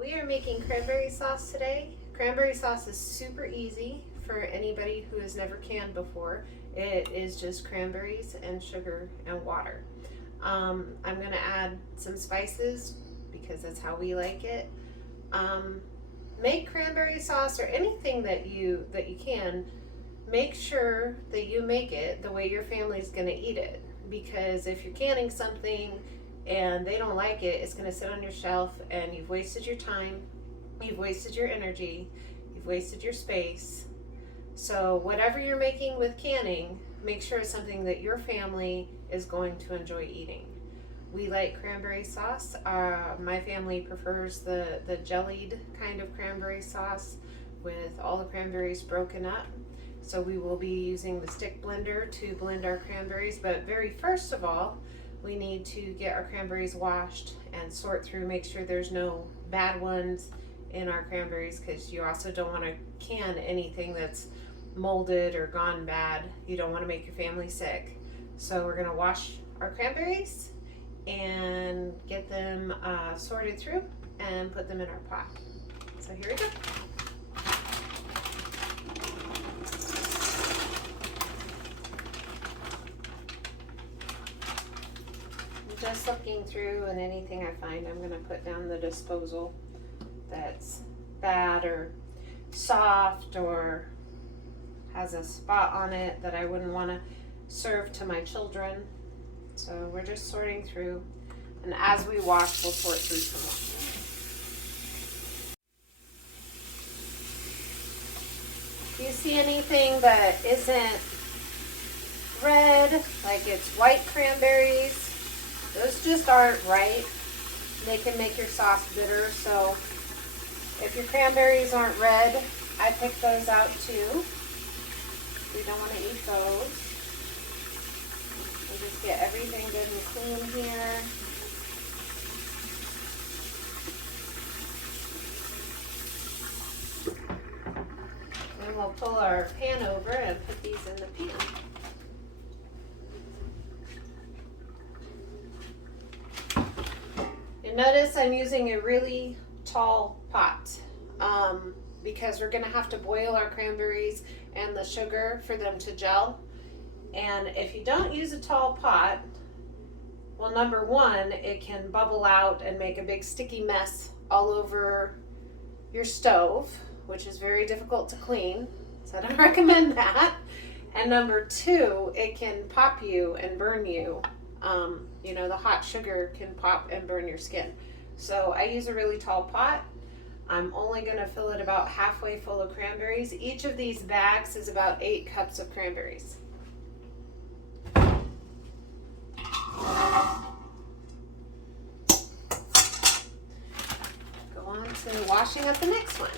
We are making cranberry sauce today. Cranberry sauce is super easy for anybody who has never canned before. It is just cranberries and sugar and water. I'm gonna add some spices because that's how we like it. Make cranberry sauce or anything that you can. Make sure that you make it the way your family's gonna eat it, because if you're canning something and they don't like it, it's gonna sit on your shelf and you've wasted your time, you've wasted your energy, you've wasted your space. So whatever you're making with canning, make sure it's something that your family is going to enjoy eating. We like cranberry sauce. My family prefers the jellied kind of cranberry sauce with all the cranberries broken up. So we will be using the stick blender to blend our cranberries, but very first of all, we need to get our cranberries washed and sort through, make sure there's no bad ones in our cranberries, because you also don't want to can anything that's molded or gone bad. You don't want to make your family sick. So we're going to wash our cranberries and get them sorted through and put them in our pot. So here we go. Just looking through, and anything I find I'm going to put down the disposal that's bad or soft or has a spot on it that I wouldn't want to serve to my children. So we're just sorting through, and as we wash, we'll sort through some more. If you see anything that isn't red, like it's white cranberries, those just aren't right. They can make your sauce bitter. So if your cranberries aren't red, I pick those out too. We don't want to eat those. We'll just get everything good and clean here. And we'll pull our pan over and put these in the pan. Notice I'm using a really tall pot because we're going to have to boil our cranberries and the sugar for them to gel. And if you don't use a tall pot, well, number one, it can bubble out and make a big sticky mess all over your stove, which is very difficult to clean, so I don't recommend that. And number two, it can pop you and burn you. You know, the hot sugar can pop and burn your skin. So I use a really tall pot. I'm only going to fill it about halfway full of cranberries. Each of these bags is about 8 cups of cranberries. Go on to washing up the next one.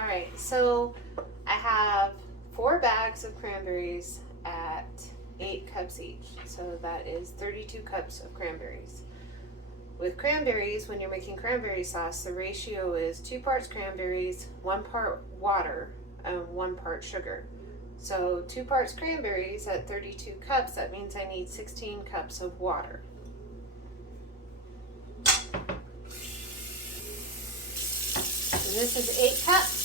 All right, so I have 4 bags of cranberries at 8 cups each, so that is 32 cups of cranberries. With cranberries, when you're making cranberry sauce, the ratio is 2 parts cranberries, 1 part water, and 1 part sugar. So 2 parts cranberries at 32 cups, that means I need 16 cups of water. And this is 8 cups.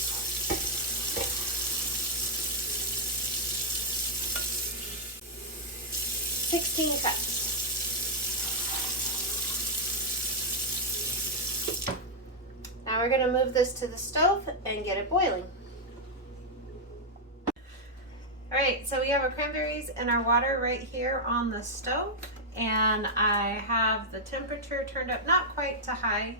16 cups. Now we're going to move this to the stove and get it boiling. Alright, so we have our cranberries and our water right here on the stove, and I have the temperature turned up not quite to high.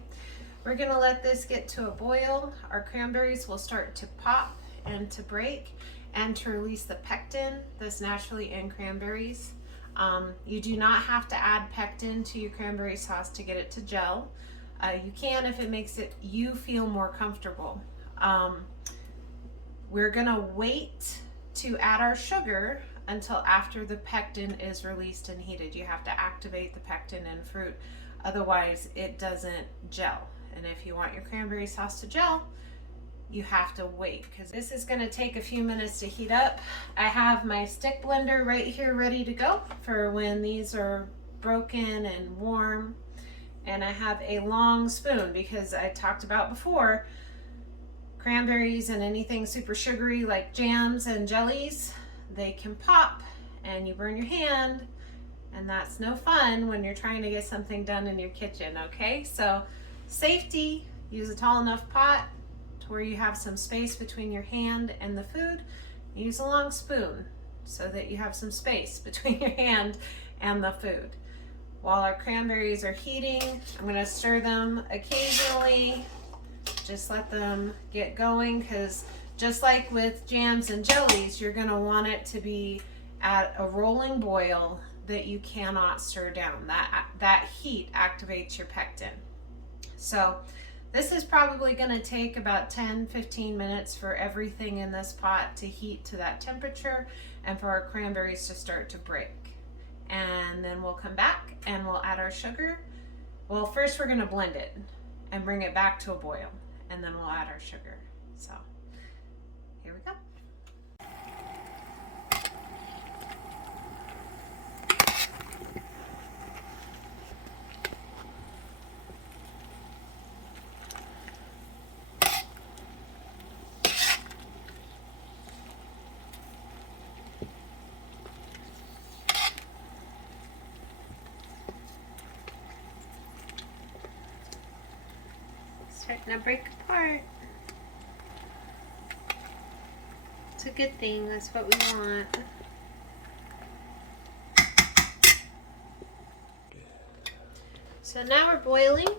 We're going to let this get to a boil. Our cranberries will start to pop and to break and to release the pectin that's naturally in cranberries. You do not have to add pectin to your cranberry sauce to get it to gel. You can if it makes you feel more comfortable. We're gonna wait to add our sugar until after the pectin is released and heated. You have to activate the pectin in fruit, otherwise it doesn't gel. And if you want your cranberry sauce to gel, you have to wait, because this is going to take a few minutes to heat up. I have my stick blender right here ready to go for when these are broken and warm. and I have a long spoon because I talked about before, cranberries and anything super sugary like jams and jellies, they can pop and you burn your hand, and that's no fun when you're trying to get something done in your kitchen, okay? So safety, use a tall enough pot to where you have some space between your hand and the food. Use a long spoon so that you have some space between your hand and the food. While our cranberries are heating, I'm going to stir them occasionally. Just let them get going, because just like with jams and jellies, you're going to want it to be at a rolling boil that you cannot stir down. That heat activates your pectin. So this is probably going to take about 10-15 minutes for everything in this pot to heat to that temperature and for our cranberries to start to break. And then we'll come back and we'll add our sugar. Well, first we're going to blend it and bring it back to a boil, and then we'll add our sugar. So here we go. Starting to break apart. It's a good thing, that's what we want. So now we're boiling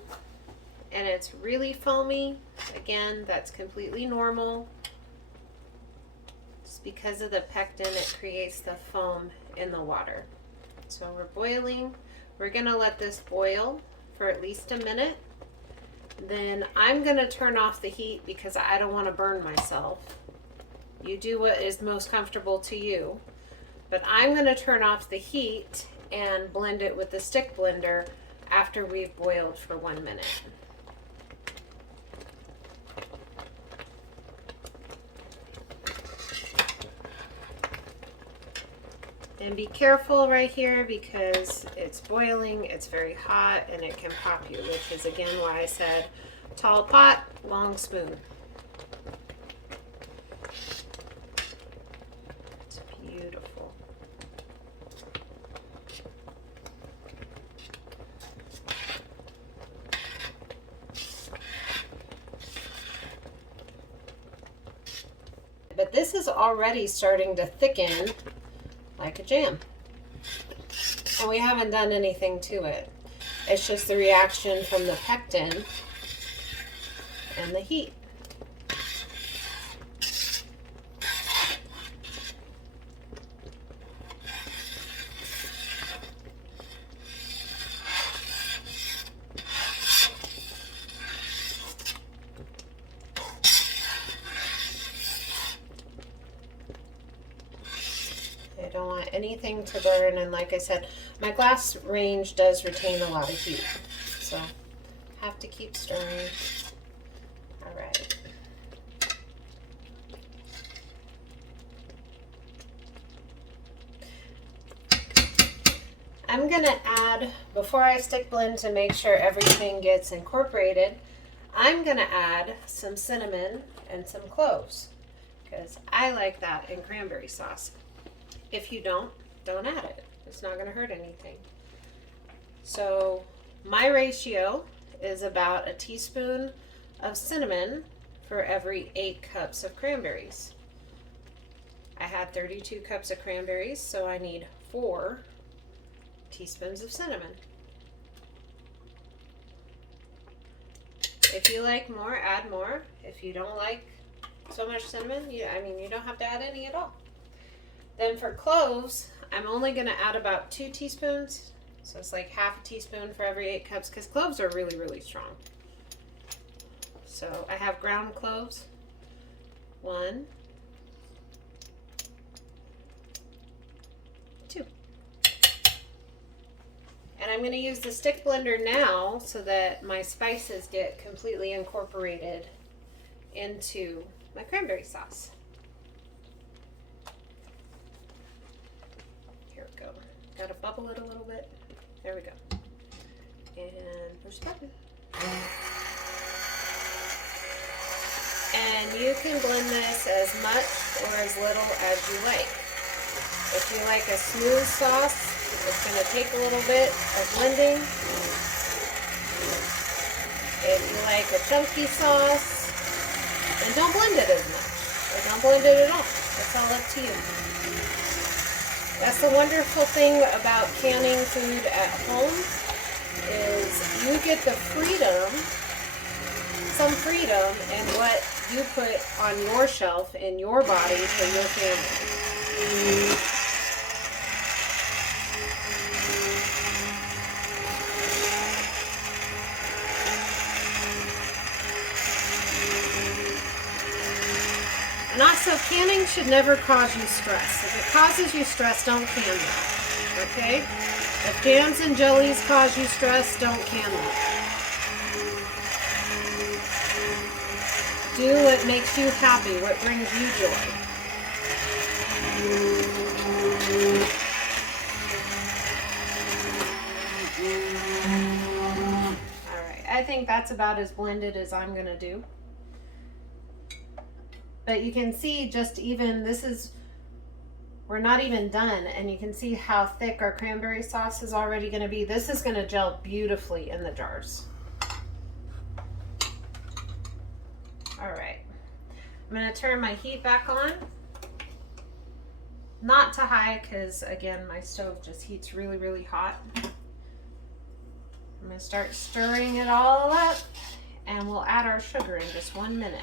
and it's really foamy. Again, that's completely normal. Just because of the pectin, it creates the foam in the water. So we're boiling. We're gonna let this boil for at least a minute. Then I'm going to turn off the heat because I don't want to burn myself. You do what is most comfortable to you. But I'm going to turn off the heat and blend it with the stick blender after we've boiled for 1 minute. And be careful right here because it's boiling, it's very hot, and it can pop you, which is again why I said tall pot, long spoon. It's beautiful. But this is already starting to thicken like a jam. And we haven't done anything to it. It's just the reaction from the pectin and the heat. I don't want anything to burn, and like I said, my glass range does retain a lot of heat, so have to keep stirring. All right. I'm gonna add, before I stick blend to make sure everything gets incorporated, I'm gonna add some cinnamon and some cloves because I like that in cranberry sauce. If you don't add it. It's not gonna hurt anything. So my ratio is about a teaspoon of cinnamon for every 8 cups of cranberries. I had 32 cups of cranberries, so I need 4 teaspoons of cinnamon. If you like more, add more. If you don't like so much cinnamon, you don't have to add any at all. Then for cloves, I'm only going to add about 2 teaspoons. So it's like half a teaspoon for every 8 cups because cloves are really, really strong. So I have ground cloves. 1, 2. And I'm going to use the stick blender now so that my spices get completely incorporated into my cranberry sauce. Here we go. Got to bubble it a little bit. There we go. And push the button. And you can blend this as much or as little as you like. If you like a smooth sauce, it's going to take a little bit of blending. If you like a chunky sauce, then don't blend it as much. Or don't blend it at all. It's all up to you. That's the wonderful thing about canning food at home is you get the freedom, some freedom in what you put on your shelf in your body for your family. And also, canning should never cause you stress. If it causes you stress, don't can them. Okay? If jams and jellies cause you stress, don't can them. Do what makes you happy, what brings you joy. Alright, I think that's about as blended as I'm going to do. But you can see just even, we're not even done, and you can see how thick our cranberry sauce is already going to be. This is going to gel beautifully in the jars. All right, I'm going to turn my heat back on. Not to high, because again, my stove just heats really, really hot. I'm going to start stirring it all up, and we'll add our sugar in just 1 minute.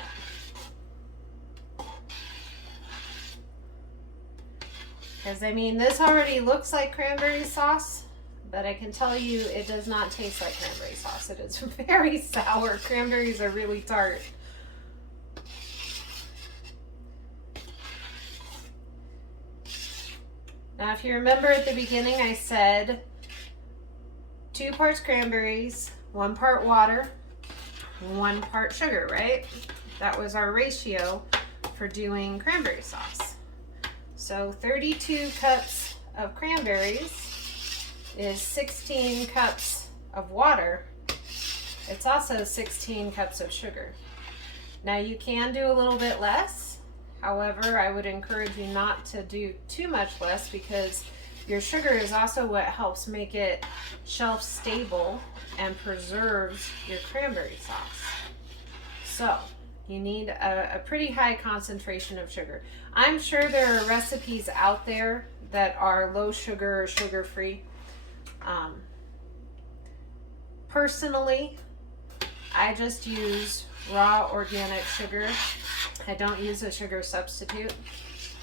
Because, I mean, this already looks like cranberry sauce, but I can tell you it does not taste like cranberry sauce. It is very sour. Cranberries are really tart. Now, if you remember at the beginning, I said 2 parts cranberries, 1 part water, 1 part sugar, right? That was our ratio for doing cranberry sauce. So 32 cups of cranberries is 16 cups of water. It's also 16 cups of sugar. Now you can do a little bit less. However, I would encourage you not to do too much less because your sugar is also what helps make it shelf stable and preserves your cranberry sauce. So you need a pretty high concentration of sugar. I'm sure there are recipes out there that are low sugar or sugar-free. Personally, I just use raw organic sugar. I don't use a sugar substitute.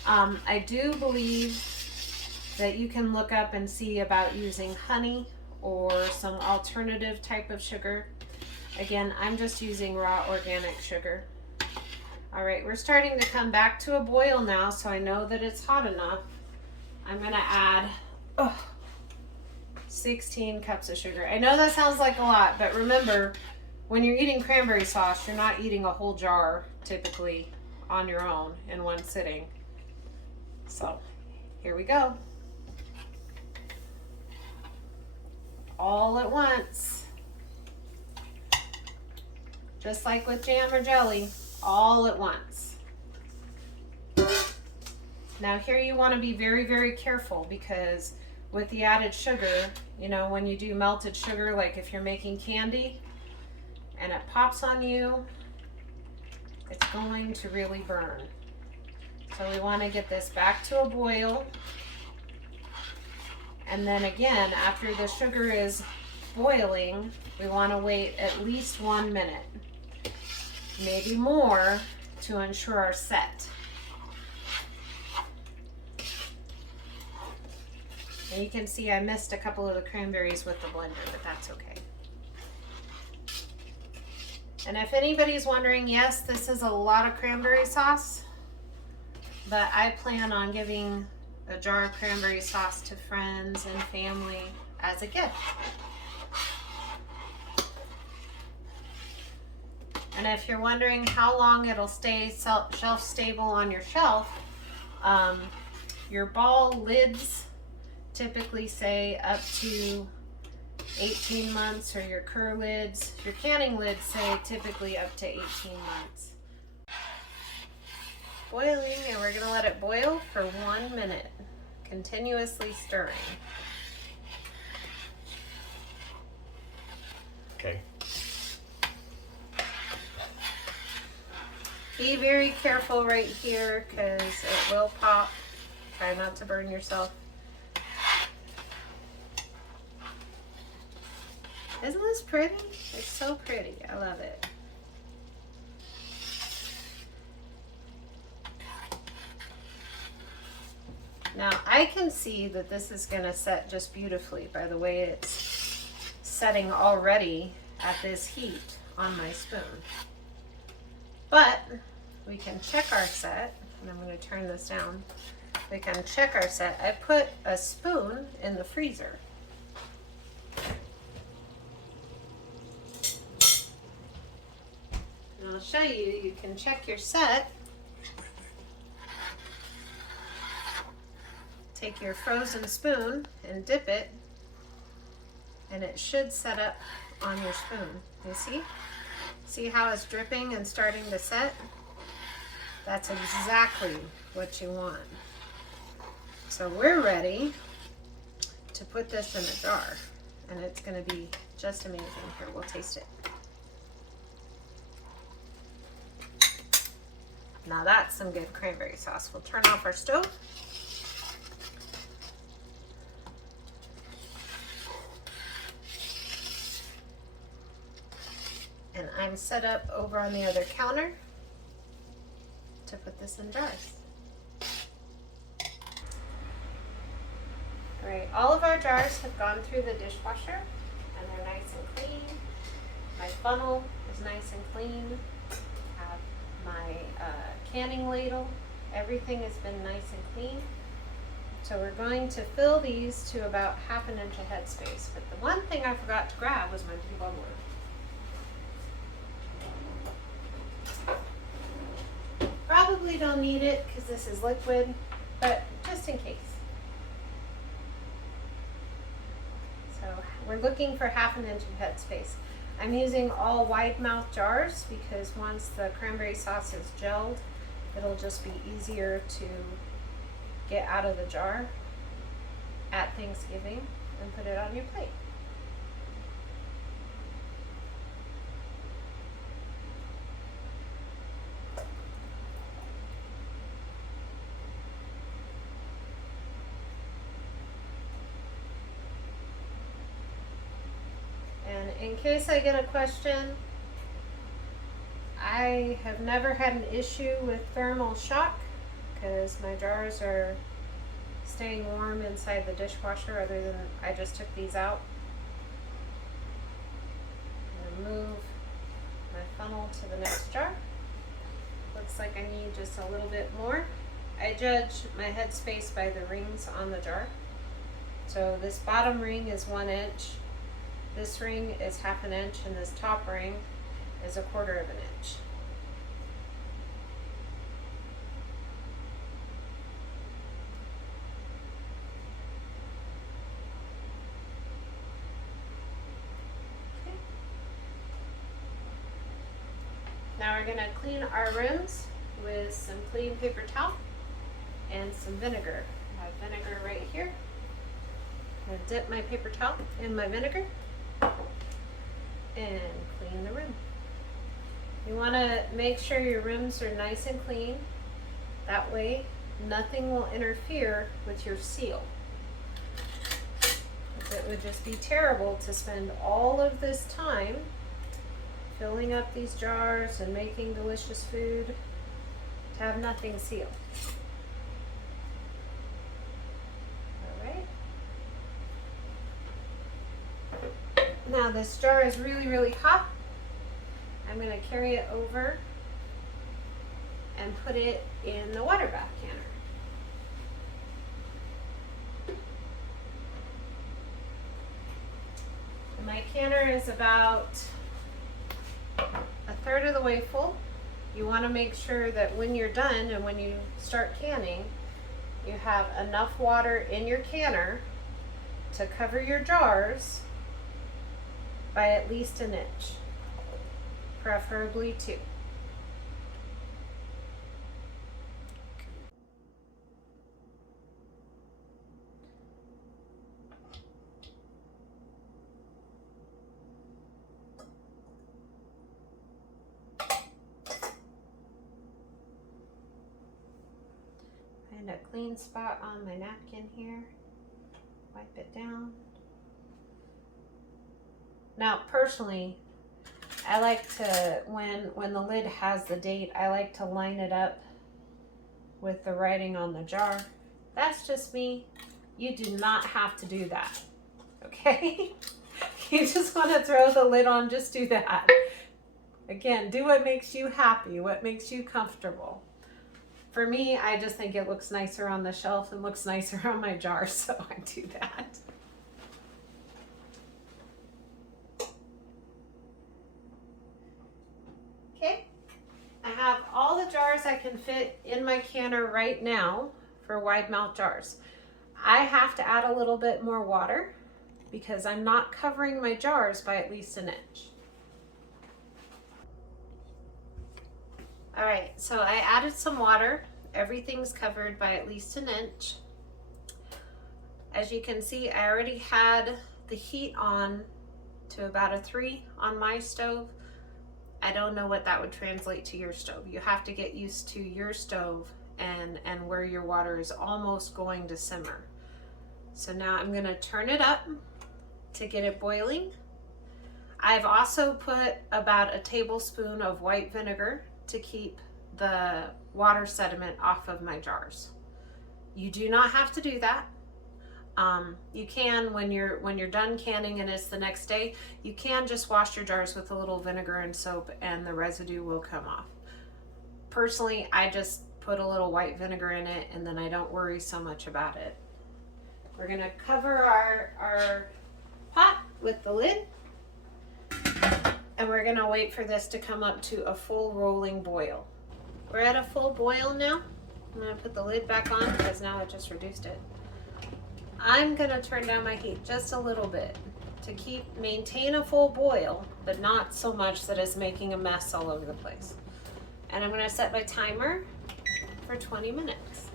I do believe that you can look up and see about using honey or some alternative type of sugar. Again, I'm just using raw organic sugar. All right, we're starting to come back to a boil now, so I know that it's hot enough. I'm gonna add 16 cups of sugar. I know that sounds like a lot, but remember, when you're eating cranberry sauce, you're not eating a whole jar typically on your own in one sitting. So here we go. All at once. Just like with jam or jelly, all at once. Now here you want to be very, very careful because with the added sugar, you know, when you do melted sugar, like if you're making candy and it pops on you, it's going to really burn. So we want to get this back to a boil. And then again, after the sugar is boiling, we want to wait at least 1 minute, maybe more, to ensure our set. And you can see I missed a couple of the cranberries with the blender, but that's okay. And if anybody's wondering, yes, this is a lot of cranberry sauce, but I plan on giving a jar of cranberry sauce to friends and family as a gift. And if you're wondering how long it'll stay shelf stable on your shelf, your ball lids typically say up to 18 months, or your cur lids. Your canning lids say typically up to 18 months. Boiling, and we're going to let it boil for 1 minute, continuously stirring. Okay. Be very careful right here because it will pop. Try not to burn yourself. Isn't this pretty? It's so pretty. I love it. Now I can see that this is going to set just beautifully by the way it's setting already at this heat on my spoon. But we can check our set, and I'm going to turn this down. We can check our set. I put a spoon in the freezer. And I'll show you, you can check your set. Take your frozen spoon and dip it, and it should set up on your spoon. You see? See how it's dripping and starting to set? That's exactly what you want. So we're ready to put this in a jar, and it's going to be just amazing. Here, we'll taste it. Now that's some good cranberry sauce. We'll turn off our stove. And I'm set up over on the other counter to put this in jars. All right, all of our jars have gone through the dishwasher and they're nice and clean. My funnel is nice and clean. I have my canning ladle. Everything has been nice and clean. So we're going to fill these to about 1/2 inch of headspace. But the one thing I forgot to grab was my blue bubbler. Probably don't need it because this is liquid, but just in case. So we're looking for 1/2 inch of headspace. I'm using all wide mouth jars because once the cranberry sauce is gelled, it'll just be easier to get out of the jar at Thanksgiving and put it on your plate. And in case I get a question, I have never had an issue with thermal shock because my jars are staying warm inside the dishwasher, other than I just took these out. I'm going to move my funnel to the next jar. Looks like I need just a little bit more. I judge my headspace by the rings on the jar. So this bottom ring is 1 inch. This ring is 1/2 inch, and this top ring is 1/4 inch. Okay. Now we're going to clean our rims with some clean paper towel and some vinegar. I have vinegar right here. I'm going to dip my paper towel in my vinegar and clean the rim. You want to make sure your rims are nice and clean. That way nothing will interfere with your seal. It would just be terrible to spend all of this time filling up these jars and making delicious food to have nothing seal. Now this jar is really, really hot. I'm going to carry it over and put it in the water bath canner. And my canner is about 1/3 of the way full. You want to make sure that when you're done and when you start canning, you have enough water in your canner to cover your jars by at least an inch, preferably 2. Find a clean spot on my napkin here, wipe it down. Now, personally, I like to, when the lid has the date, I like to line it up with the writing on the jar. That's just me. You do not have to do that, okay? You just want to throw the lid on, just do that. Again, do what makes you happy, what makes you comfortable. For me, I just think it looks nicer on the shelf and looks nicer on my jar, so I do that. Okay, I have all the jars I can fit in my canner right now for wide mouth jars. I have to add a little bit more water because I'm not covering my jars by at least an inch. All right, so I added some water. Everything's covered by at least an inch. As you can see, I already had the heat on to about a 3 on my stove. I don't know what that would translate to your stove. You have to get used to your stove and where your water is almost going to simmer. So now I'm gonna turn it up to get it boiling. I've also put about a tablespoon of white vinegar to keep the water sediment off of my jars. You do not have to do that. You can, when you're done canning and it's the next day, you can just wash your jars with a little vinegar and soap and the residue will come off. Personally, I just put a little white vinegar in it and then I don't worry so much about it. We're gonna cover our pot with the lid and we're gonna wait for this to come up to a full rolling boil. We're at a full boil now. I'm gonna put the lid back on because now it just reduced it. I'm gonna turn down my heat just a little bit to maintain a full boil, but not so much that it's making a mess all over the place. And I'm gonna set my timer for 20 minutes.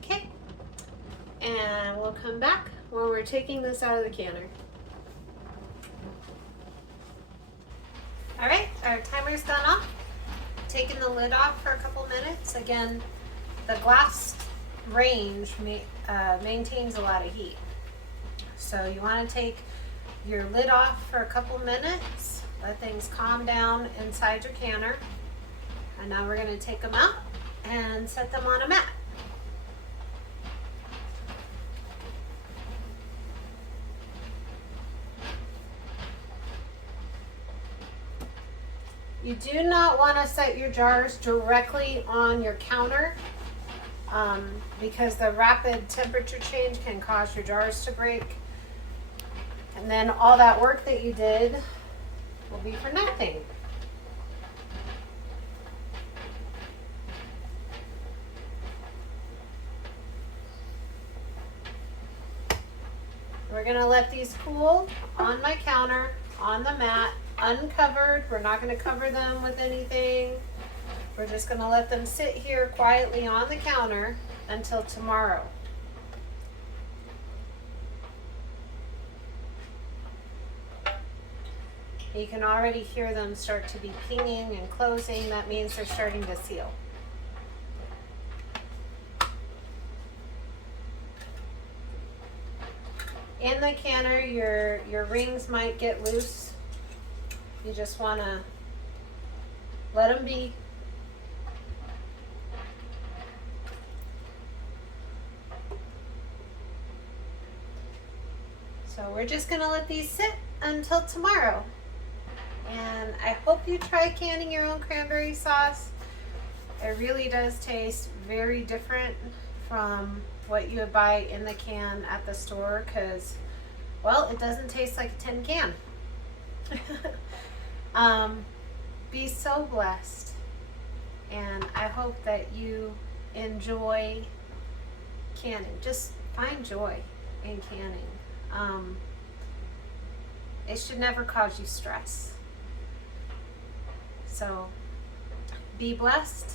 Okay, and we'll come back when we're taking this out of the canner. All right, our timer's gone off. Taking the lid off for a couple minutes. Again, the glass range maintains a lot of heat. So you want to take your lid off for a couple minutes, let things calm down inside your canner. And now we're going to take them out and set them on a mat. You do not want to set your jars directly on your counter because the rapid temperature change can cause your jars to break. And then all that work that you did will be for nothing. We're going to let these cool on my counter, on the mat, uncovered. We're not going to cover them with anything. We're just going to let them sit here quietly on the counter until tomorrow. You can already hear them start to be pinging and closing. That means they're starting to seal. In the canner, your rings might get loose. You just want to let them be. So we're just going to let these sit until tomorrow. And I hope you try canning your own cranberry sauce. It really does taste very different from what you would buy in the can at the store because, well, it doesn't taste like a tin can. Be so blessed and I hope that you enjoy canning. Just find joy in canning. It should never cause you stress. So be blessed